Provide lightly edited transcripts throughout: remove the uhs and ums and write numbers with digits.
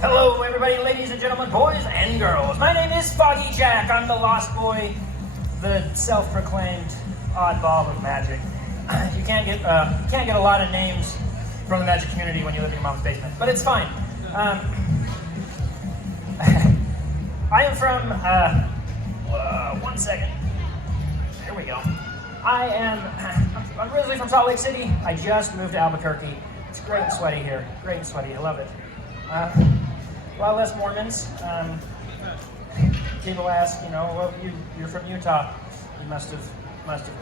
Hello, everybody, ladies and gentlemen, boys and girls. My name is Foggy Jack. I'm the lost boy, the self-proclaimed oddball of magic. You can't get a lot of names from the magic community when you live in your mom's basement, but it's fine. I am from. One second. There we go. I'm originally from Salt Lake City. I just moved to Albuquerque. It's great and sweaty here. Great and sweaty. I love it. A lot less Mormons. People ask, well, you're from Utah. You must have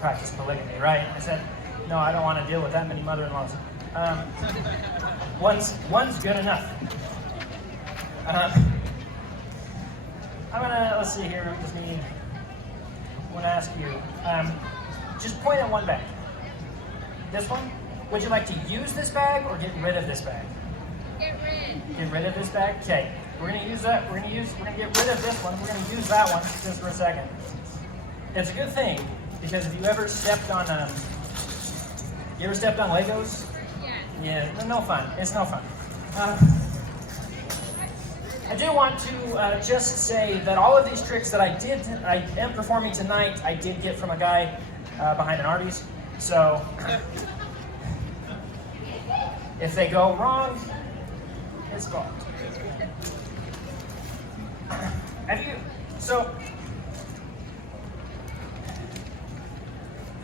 practiced polygamy, right? I said, no, I don't want to deal with that many mother-in-laws. One's good enough. Let's see here. I want to ask you. Just point at one bag. This one. Would you like to use this bag or get rid of this bag? Get rid. Get rid of this bag? Okay. We're gonna use that. We're gonna get rid of this one. We're gonna use that one just for a second. It's a good thing because if you ever stepped on Legos? Yes. Yeah, no fun. It's no fun. I do want to just say that all of these tricks that I am performing tonight, I did get from a guy behind an Arby's. So if they go wrong, his fault. Have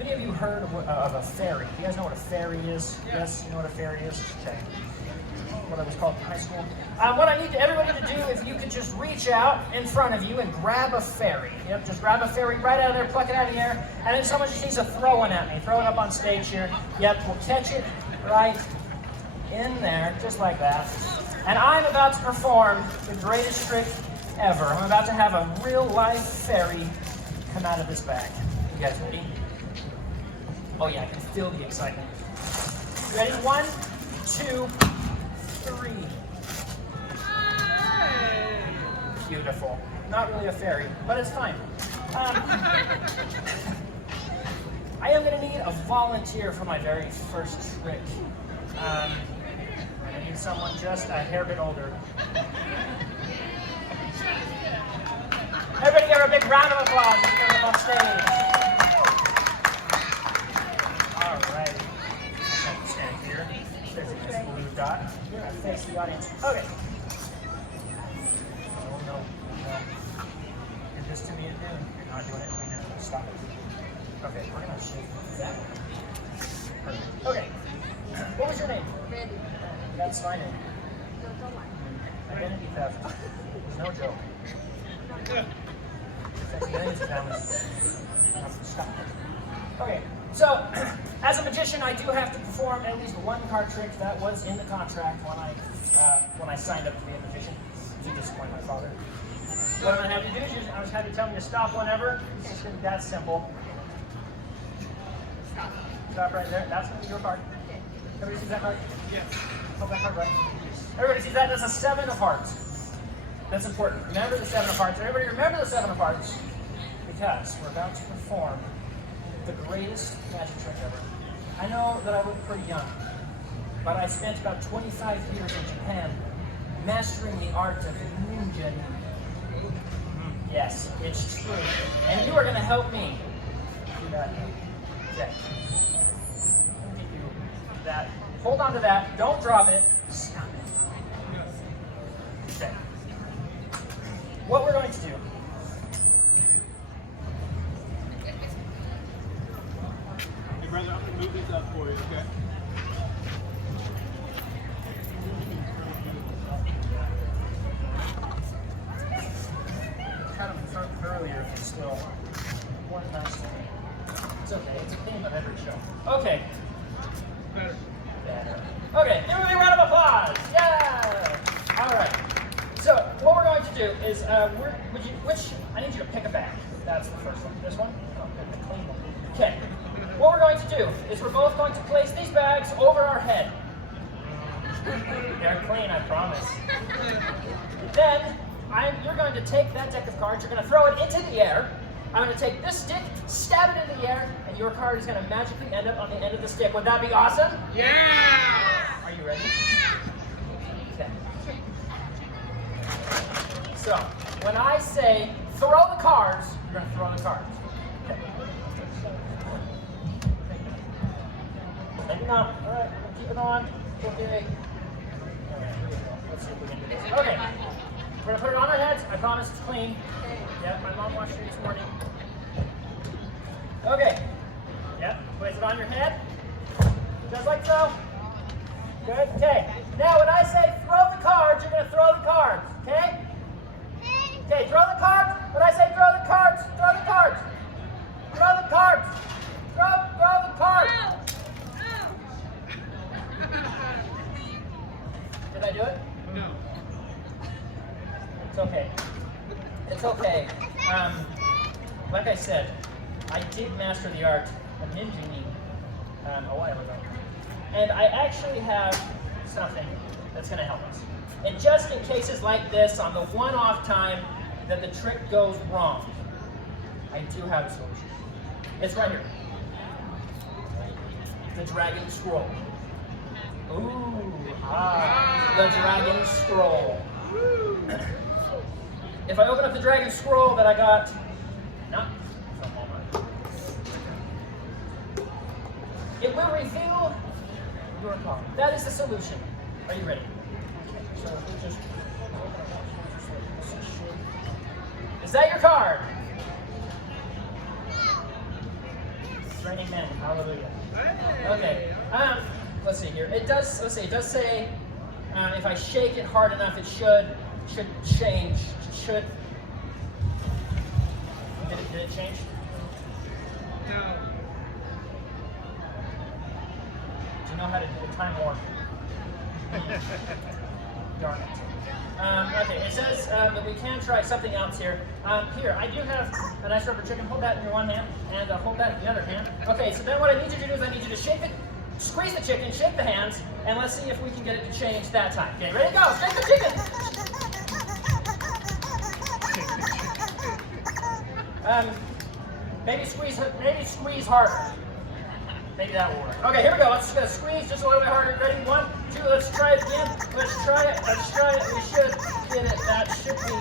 any of you heard of a fairy? Do you guys know what a fairy is? Yes, you know what a fairy is? Okay. What I was called in high school. What I need everybody to do, if you could just reach out in front of you and grab a fairy. Yep, just grab a fairy right out of there, pluck it out of the air, and then someone just needs to throw one at me. Throw it up on stage here. Yep, we'll catch it right in there, just like that. And I'm about to perform the greatest trick ever. I'm about to have a real-life fairy come out of this bag. You guys ready? Oh yeah, I can feel the excitement. Ready? 1, 2, 3. Beautiful. Not really a fairy, but it's fine. I am going to need a volunteer for my very first trick. I need someone just a hair bit older. Everybody give her a big round of applause as you come up on stage. All right. Stand here. There's this blue dot. You're going to face the audience. Okay. No. Did this to me at noon. You're not doing it right now. Stop it. Okay, we're going to shoot that. Perfect. Okay. What was your name? Ready. That's my name. Identity theft is no joke. Stop it. Okay, so as a magician, I do have to perform at least one card trick that was in the contract when I signed up to be a magician. To disappoint my father. What I'm going to have you do is I just have you tell me to stop whenever. It's going to be that simple. Stop right there. That's going to be your card. Everybody sees that card? Yes. Hold that card right. Everybody sees that? That's a 7 of hearts. That's important. Remember the 7 of hearts. Everybody remember the 7 of hearts. Because we're about to perform the greatest magic trick ever. I know that I look pretty young, but I spent about 25 years in Japan mastering the art of ninja. Yes, it's true. And you are going to help me do that. Okay. Let me give you that. Hold on to that. Don't drop it. Stop it. Okay. What we're going to do. Hey, brother, I'm going to move this up for you, okay? Kind of earlier, if it's still one nice thing. It's okay. It's a theme of every show. Okay. Better. Okay, give me a round of applause! Yeah! All right. So what we're going to do is, I need you to pick a bag. That's the first one. This one? Oh, the clean one. Okay. What we're going to do is we're both going to place these bags over our head. They're clean, I promise. Then you're going to take that deck of cards. You're going to throw it into the air. I'm going to take this stick, stab it into the air, and your card is going to magically end up on the end of the stick. Would that be awesome? Yeah! Are you ready? Okay. So, when I say throw the cards, you're going to throw the cards. Okay. Maybe not. All right, we'll keep it on. Okay. All right, here we go. Let's see if we can do this. Okay. We're going to put it on our heads. I promise it's clean. Yeah, my mom washed it this morning. Okay. Yep, place it on your head. Just like so. Good. Okay. Now, when I say throw the cards, you're going to throw the cards. Okay? Okay, throw the cards. When I say throw the cards, throw the cards. Throw the cards. Throw the cards. Did I do it? No. It's okay. It's okay. Like I said, I did master the art of ninjing a while ago. And I actually have something that's going to help us. And just in cases like this, on the one-off time that the trick goes wrong, I do have a solution. It's right here. The Dragon Scroll. Ooh, the Dragon Scroll. If I open up the Dragon Scroll that I got, from Walmart, it will reveal your card. That is the solution. Are you ready? Okay, so we'll just is that your card? It's raining men. Hallelujah. Okay. Let's see here. It does. Let's see. It does say if I shake it hard enough, it should change. Should. Did it change? No. Do you know how to do the time warp? Darn it. Okay, it says that we can try something else here. Here, I do have a nice rubber chicken. Hold that in your one hand, and hold that in the other hand. Okay, so then what I need you to do is I need you to squeeze the chicken, shake the hands, and let's see if we can get it to change that time. Okay, ready to go? Shake the chicken! Maybe squeeze harder. Maybe that will work. Okay, here we go. Let's squeeze just a little bit harder. Ready? 1, 2, let's try it again. Let's try it. Let's try it. We should get it. That should be.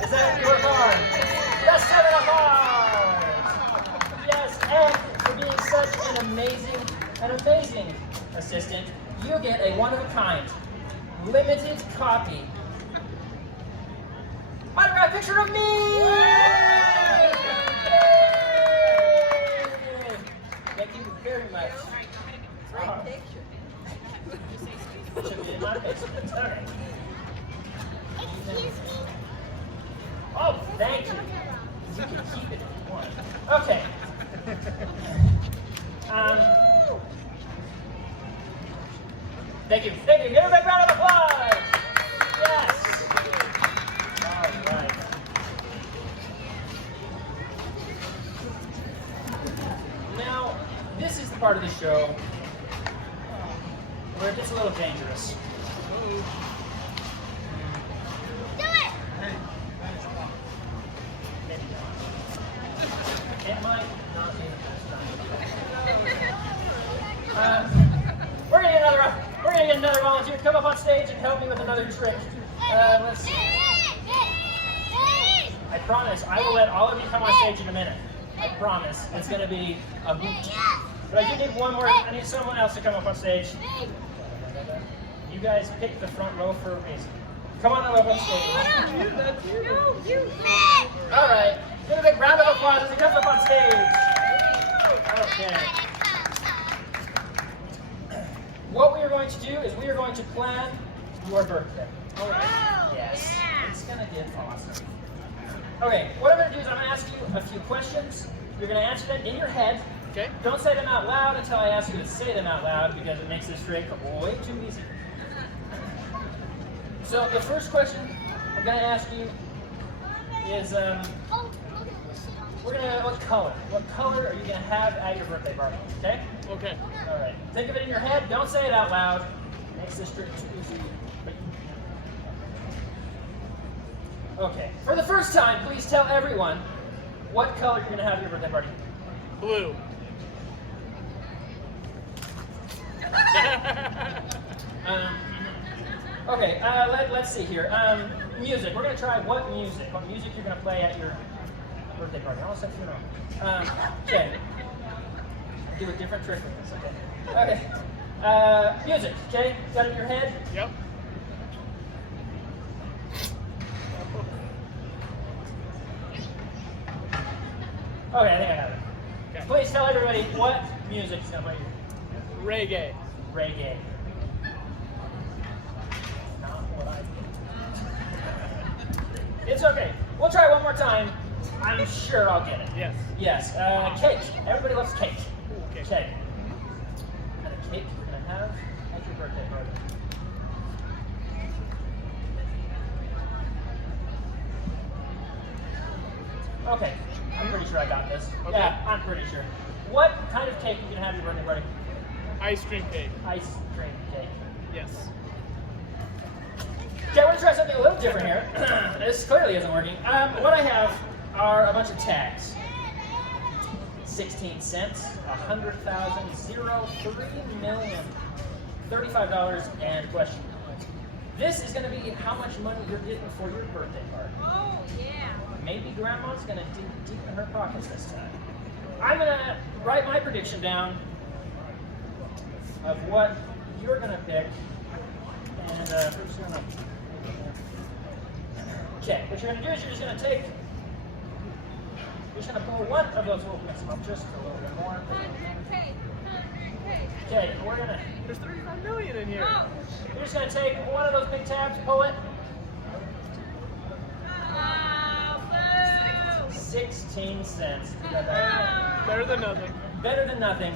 Is that your card? That's 7 of hearts. Yes, and for being such an amazing assistant, you get a one-of-a-kind, limited copy autographed picture of me! Yay! Thank you very much. Great picture. Should be in my basement. All right. Oh, thank you. You can keep it if you want. Okay. Thank you. Thank you. Give a big round of applause. Yes. All right. Now, this is the part of the show where it gets a little dangerous. Do it! Maybe not. It might not be the first time. We're gonna get another volunteer. Come up on stage and help me with another trick. Let's see. I promise I will let all of you come on stage in a minute. I promise. It's gonna be a hoot. But I do need one more. I need someone else to come up on stage. You guys pick the front row for a reason. Come on up on stage. All right. Give a big round of applause as he comes up on stage. Okay. What we are going to do is we are going to plan your birthday. All right. Yes. It's gonna get awesome. Okay. What I'm gonna do is I'm gonna ask you a few questions. You're gonna answer them in your head. Okay. Don't say them out loud until I ask you to say them out loud because it makes this trick way too easy. So the first question I'm going to ask you is, what color? What color are you going to have at your birthday party? Okay? Okay. All right. Think of it in your head. Don't say it out loud. It makes this trick too easy. Okay. For the first time, please tell everyone what color you're going to have at your birthday party. Blue. Okay, let's see here. Music. We're gonna try what music you're gonna play at your birthday party. I almost said funeral. Okay. Do a different trick with this. Okay. Okay. Music. Okay. Got it in your head? Yep. Okay, I think I have it. Okay. Please tell everybody what music is gonna play. Reggae. Reggae. Not what I did. It's okay. We'll try one more time. I'm sure I'll get it. Yes. Yes. Cake. Everybody loves cake. Okay. Okay. What kind of cake you're gonna have at your birthday party? Okay. I'm pretty sure I got this. Okay. Yeah, I'm pretty sure. What kind of cake are you gonna have at your birthday party? Ice cream cake. Ice cream cake. Yes. Okay, we're gonna try something a little different here. This clearly isn't working. What I have are a bunch of tags. 16 cents, 100,000, 0, 3 million, $35, and question. This is gonna be how much money you're getting for your birthday party. Oh, yeah. Maybe grandma's gonna dig deep in her pockets this time. I'm gonna write my prediction down of what you're gonna pick, and who's gonna? Okay, what you're gonna do is you're just gonna pull one of those little pins up just a little bit more. 100K. 100K. Okay, we're gonna. There's 35 million in here. Oh. You're just gonna take one of those big tabs, pull it. Boo. 16 cents. You got that? Better than nothing. Better than nothing.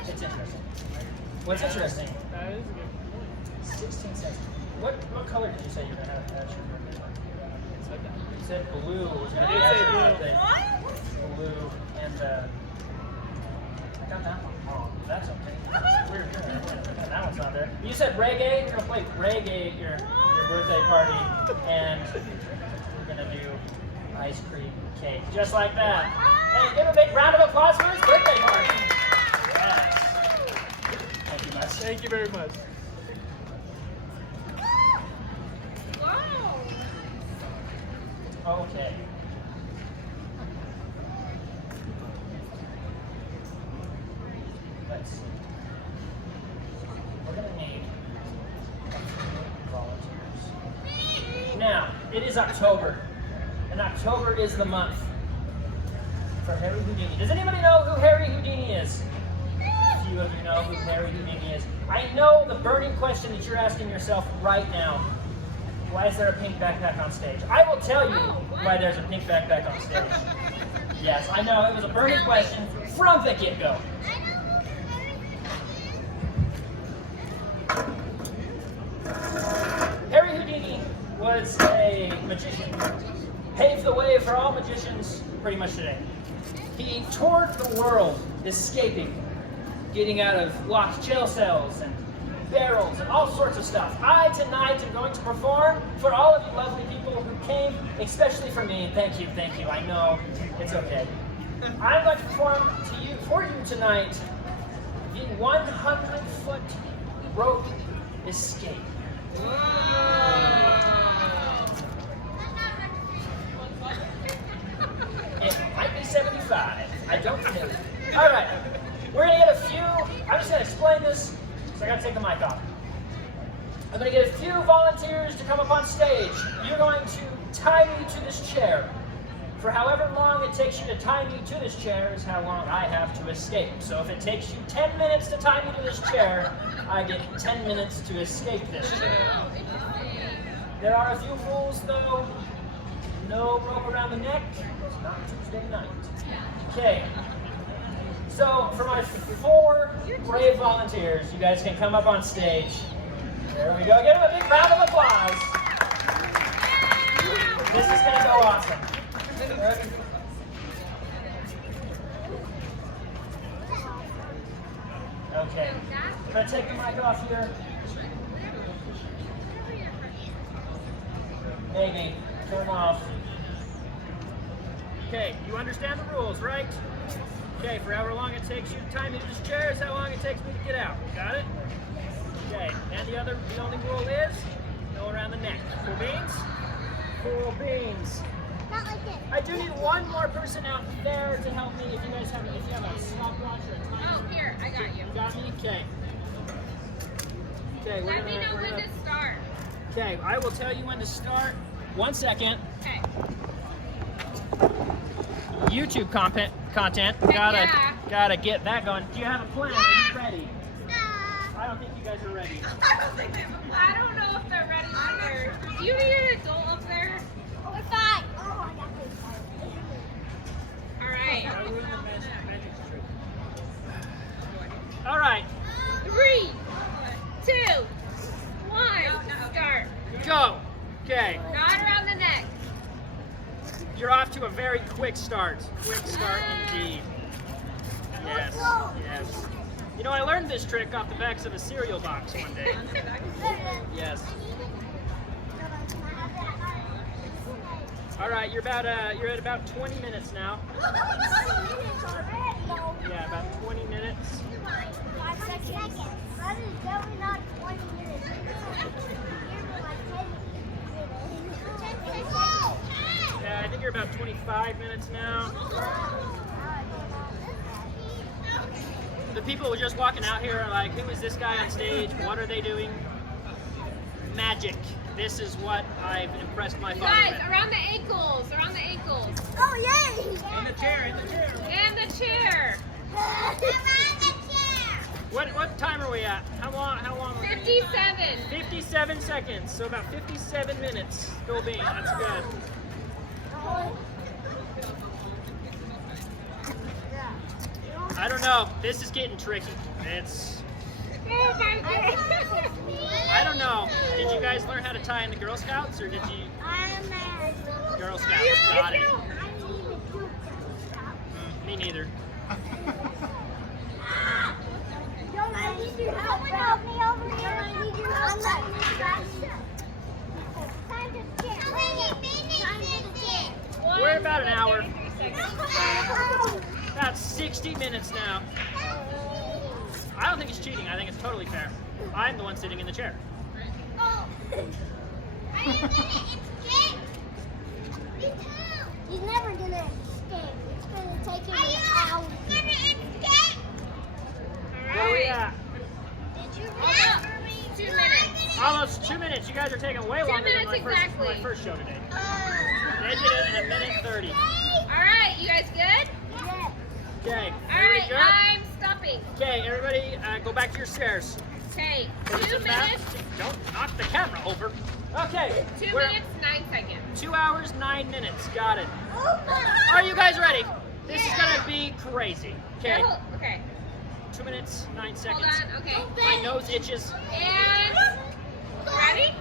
It's interesting. What's interesting? That is a good point. 16 cents. What color did you say you were gonna have at your birthday party? Said that. You said blue was gonna I be did at say your blue. birthday. Blue and I got that one wrong. That's okay. Weird. That one's not there. You said reggae. You're gonna play reggae at your birthday party, and we're gonna do ice cream cake, just like that. Hey, give a big round of applause for his birthday party. Yes. Thank you, Matt. Thank you very much. Wow. Okay. Let's see. We're gonna need volunteers. Now, it is October, and October is the month for Harry Houdini. Does anybody know who Harry Houdini is? A few of you know who Harry Houdini is. I know the burning question that you're asking yourself right now. Why is there a pink backpack on stage? I will tell you why there's a pink backpack on stage. Yes, I know, it was a burning question from the get-go. Harry Houdini was a magician. Paved the way for all magicians pretty much today. He toured the world escaping, getting out of locked jail cells and barrels and all sorts of stuff. I tonight am going to perform for all of you lovely people who came, especially for me. Thank you. I know it's okay. I'm going to perform for you tonight the 100-foot rope escape. It might be 75. I don't know. All right. We're going to get a few. I'm just going to explain this, so I got to take the mic off. I'm going to get a few volunteers to come up on stage. You're going to tie me to this chair. For however long it takes you to tie me to this chair is how long I have to escape. So if it takes you 10 minutes to tie me to this chair, I get 10 minutes to escape this chair. There are a few rules, though. No rope around the neck. It's not Tuesday night. Okay. So for my 4 brave volunteers, you guys can come up on stage. There we go. Give them a big round of applause. This is going to go awesome. Okay. I'm going to take the mic off here. Maybe. Turn off. Okay, you understand the rules, right? Okay, for however long it takes you to tie me to this chair is how long it it takes me to get out. Got it? Okay, and the only rule is go around the neck. Cool beans? Cool beans. Not like this. I do need one more person out there to help me if you guys have a stopwatch or a timer. Oh, here, I got you. You got me? Okay. Okay, Let me know when to start. Okay, I will tell you when to start. 1 second. Okay. YouTube content. Gotta get that going. Do you have a plan? Are you ready? I don't think you guys are ready. I don't know if they're ready either. Do you need an adult up there? We're fine. Oh, I got this. All right. All right, 3, 2, 1, start. go. Okay, Not around the neck. you're off to a very quick start. Quick start indeed. Yes, yes. You know, I learned this trick off the backs of a cereal box one day. Yes. All right, you're at about 20 minutes now. Yeah, about 20 minutes. 5 seconds. That is definitely not 20 minutes. Yeah, I think you're about 25 minutes now. The people who are just walking out here are like, who is this guy on stage? What are they doing? Magic. This is what I've impressed my You father guys, with. around the ankles. Around the ankles. Oh, yay! In the chair, in the chair. And the chair. What time are we at? How long are we? 57. 57 seconds, so about 57 minutes. Go bean, that's good. I don't know, this is getting tricky. Oh my god. I don't know. Did you guys learn how to tie in the Girl Scouts, or did you? Girl Scouts, got it. Me neither. I need your help. Help me over here. I need your help. Time to check. We're about an hour. 33 seconds. About 60 minutes now. I don't think it's cheating. I think it's totally fair. I'm the one sitting in the chair. He's never gonna escape. It's gonna take him an hour. Where are we at? Almost 2 minutes. Almost 2 minutes. You guys are taking way longer than minutes my exactly. first show today. They did it in 1:30. All right, you guys good? Okay. All Everybody right, good? I'm stopping. Okay, everybody, go back to your chairs. Okay, It's 2 about- minutes. Don't knock the camera over. Okay. 2 we're- minutes, 9 seconds. 2 hours, 9 minutes. Got it. Are you guys ready? This is gonna be crazy. Okay. Okay. 2 minutes, 9 Hold seconds. on. Okay. My nose itches. And ready?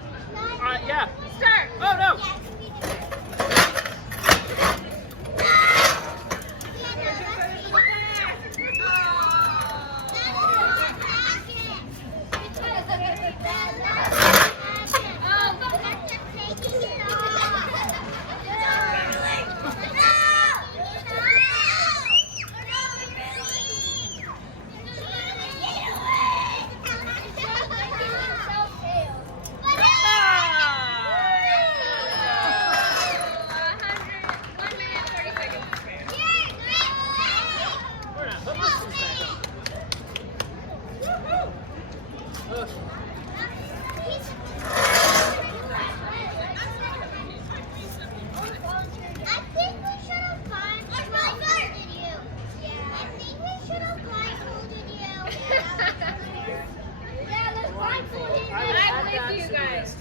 Yeah. Start. Oh no. I'm with you guys.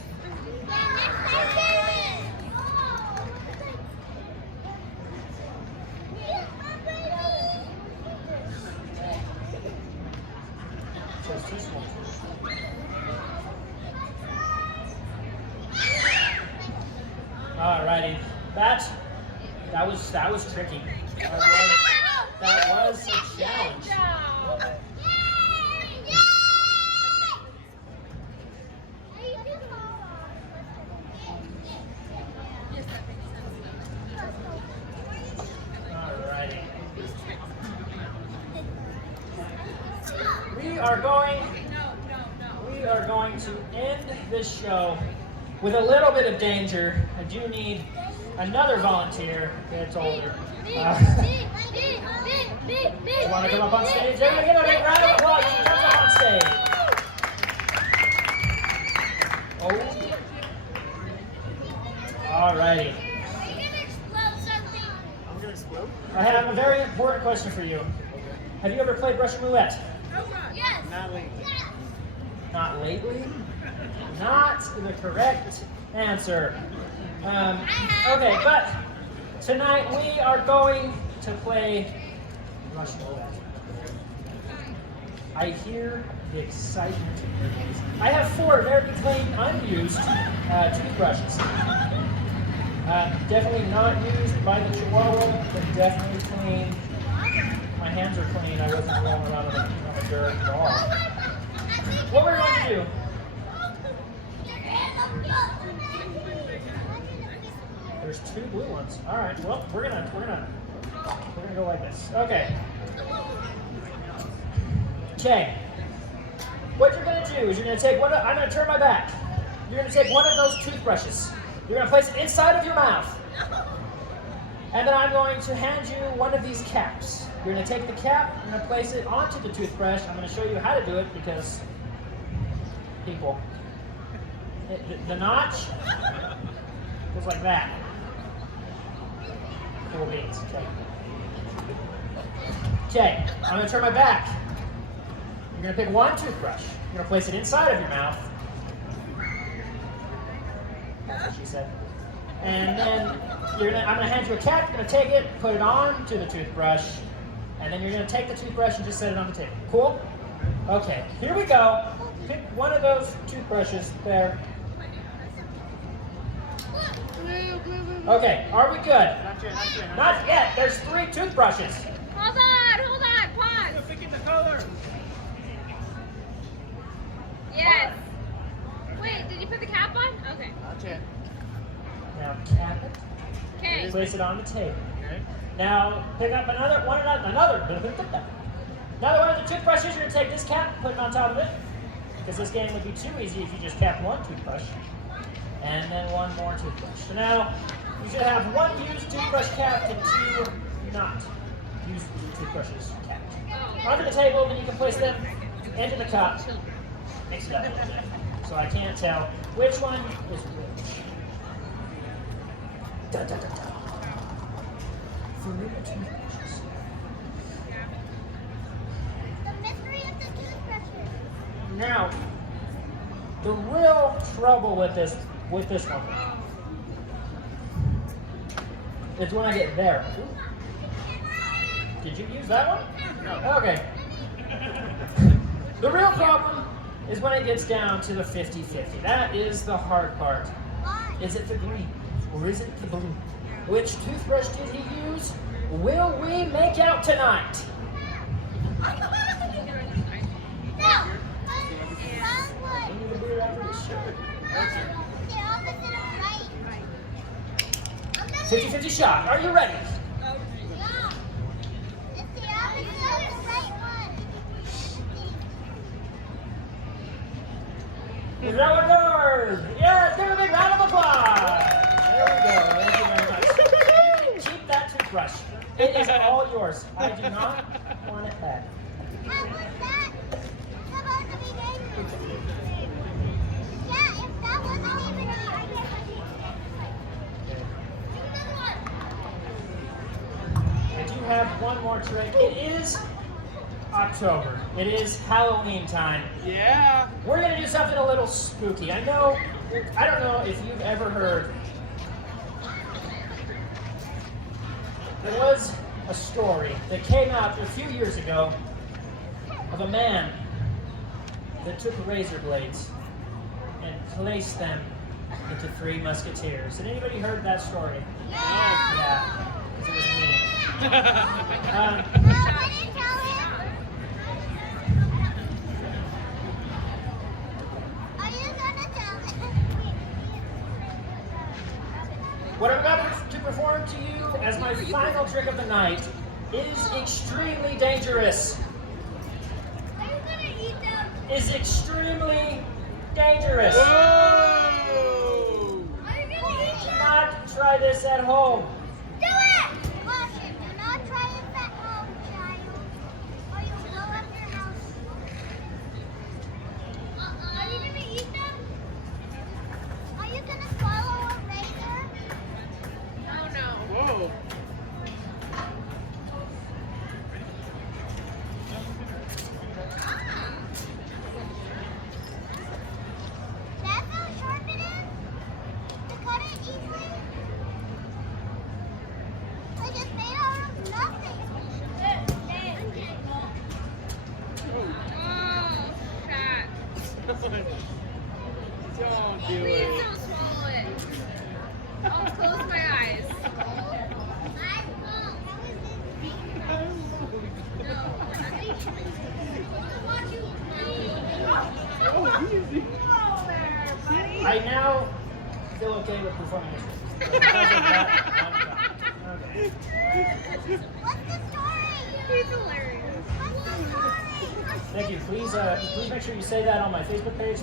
Alrighty. That was tricky. That was a challenge. Alrighty. We are going to end this show with a little bit of danger. I do need another volunteer that's older. You want to come up on stage? Everybody give a big round of applause as he comes up on stage. Oh. Alrighty. I'm gonna explode. I have a very important question for you. Have you ever played Russian roulette? Yes. Not lately. Not lately? Not the correct answer. Okay, but tonight we are going to play Russian roulette. I hear the excitement. I have 4 very clean, unused toothbrushes. Definitely not used by the Chihuahua, but definitely clean. My hands are clean. I wasn't rolling around on a dirt at all. What we're going to do? There's 2 blue ones. All right. Well, we're gonna go like this. Okay. Okay. What you're gonna do is you're gonna take one. I'm gonna turn my back. You're gonna take one of those toothbrushes. You're gonna place it inside of your mouth, and then I'm going to hand you one of these caps. You're gonna take the cap. I'm gonna place it onto the toothbrush. I'm gonna show you how to do it because people. The notch goes like that. Cool beans. Okay. Okay. I'm gonna turn my back. You're gonna pick one toothbrush. You're gonna place it inside of your mouth. That's what she said. And then I'm gonna hand you a cap. You're gonna take it, put it on to the toothbrush, and then you're gonna take the toothbrush and just set it on the table. Cool? Okay. Here we go. Pick one of those toothbrushes there. Okay, are we good? Not yet. Not yet. There's 3 toothbrushes. Hold on, pause. You're picking the color. Yes. Wait, did you put the cap on? Okay. Not yet. Now cap it. Okay. Place it on the table. Okay. Now pick up another one of the toothbrushes. You're gonna take this cap, put it on top of it, because this game would be too easy if you just capped one toothbrush, and then one more toothbrush. So now you should have 1 used toothbrush capped and 2 not used toothbrushes capped. Onto the table, then you can place them into the cup. Mix it up a little bit, so I can't tell which one is which. Da, da, da, da. For real toothbrushes. The mystery of the toothbrushes. Now, the real trouble with this one is when I get there. Did you use that one? No. Okay. The real problem is when it gets down to the 50-50. That is the hard part. Why? Is it the green or is it the blue? Which toothbrush did he use? Will we make out tonight? No. Wrong one. We need a beer after this show. The opposite of right. I'm not 50-50 shot. Are you ready? Yeah. It's the opposite of the right one. Is that what yours? Yes, give a big round of applause. There we go. Thank you very much. You can keep that toothbrush. It is all yours. I do not want it back. How was that? It's supposed to be dangerous. Yeah, if that wasn't even here. I do have one more trick. It is October. It is Halloween time. Yeah. We're going to do something a little spooky. I don't know if you've ever heard. There was a story that came out a few years ago of a man that took razor blades and placed them into 3 musketeers. Had anybody heard that story? Yeah. Because it was me. No, I didn't tell him. Are you gonna tell him? What I'm about to perform to you as my final trick of the night is extremely dangerous. Are you gonna eat is extremely dangerous. Whoa! Do not try this at home. Do it! Caution, do not try it at home, child, or you'll blow up your house. Are you gonna eat them? Are you gonna swallow a razor? Oh no. Whoa! That's how sharp it is? To cut it easily? Like it's made out of nothing. Oh, shot. Don't do Please it. don't swallow it. I'll close my eyes. Oh, easy. I now feel okay with performing this. Because of that, I'm done. Okay. What's the story? He's hilarious. What's the story? Thank you. Please make sure you say that on my Facebook page.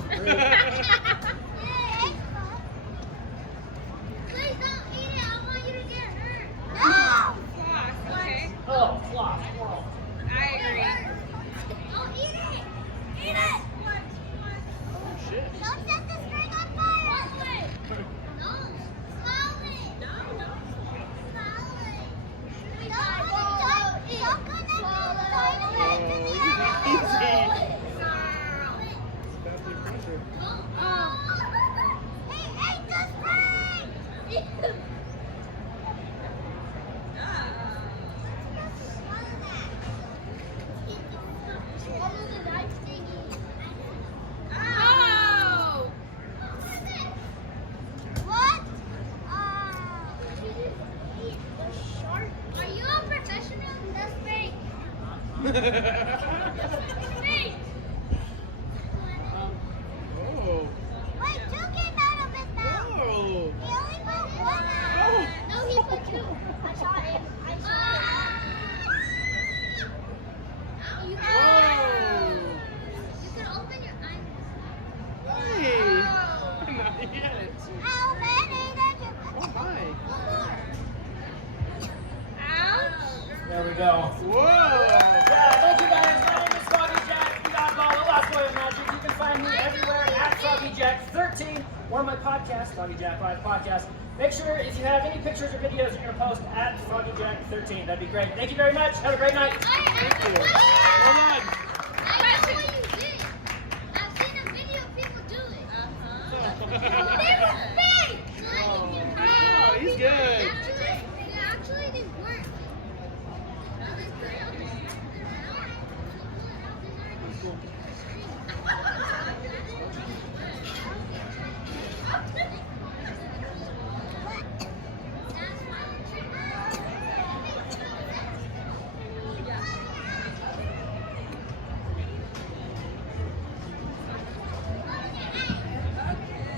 Please don't eat it. I want you to get hurt. No! Floss, okay. Oh, flop. Whoa. I agree. Don't eat it. Eat it. Oh, shit. Don't set the string on fire. No. Swallow it. No. Swallow it. Don't connect the side of it to the other. Easy. Swallow it. Stop the pressure. He ate the string. Swallow the knife thingy. Oh! What? Shark? Are you a professional? That's fake. Fake. Oh. Wait, two came out of his mouth. Whoa. He only put one out. Oh. No, he put two. I saw him. I saw him. You Whoa. can open your eyes. Hey. Not yet. How many did you Oh, my. One more. Ouch! There we go. Whoa. Yeah, thank you guys. My name is Foggy Jack, the oddball, the lost boy of magic. You can find me everywhere at Foggy Jack 13 or my podcast, Foggy Jack Live Podcast. Make sure if you have any pictures or videos you're going to post at Foggy Jack 13. That'd be great. Thank you very much. Have a great night. Thank you. Hold on. I know what you did. I've seen a video of people do it. They were fake. Oh, he's good. It actually didn't work. What are you feeling? Wanna hang out here?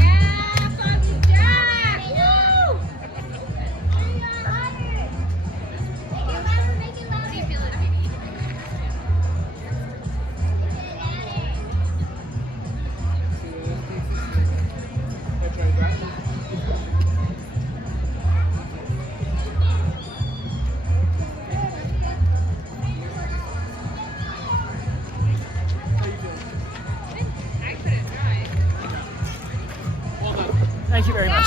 Yeah, Foggy Jack! Woo! What are you feeling, baby? I tried that. How you feeling? I couldn't try. Hold on. Thank you very much.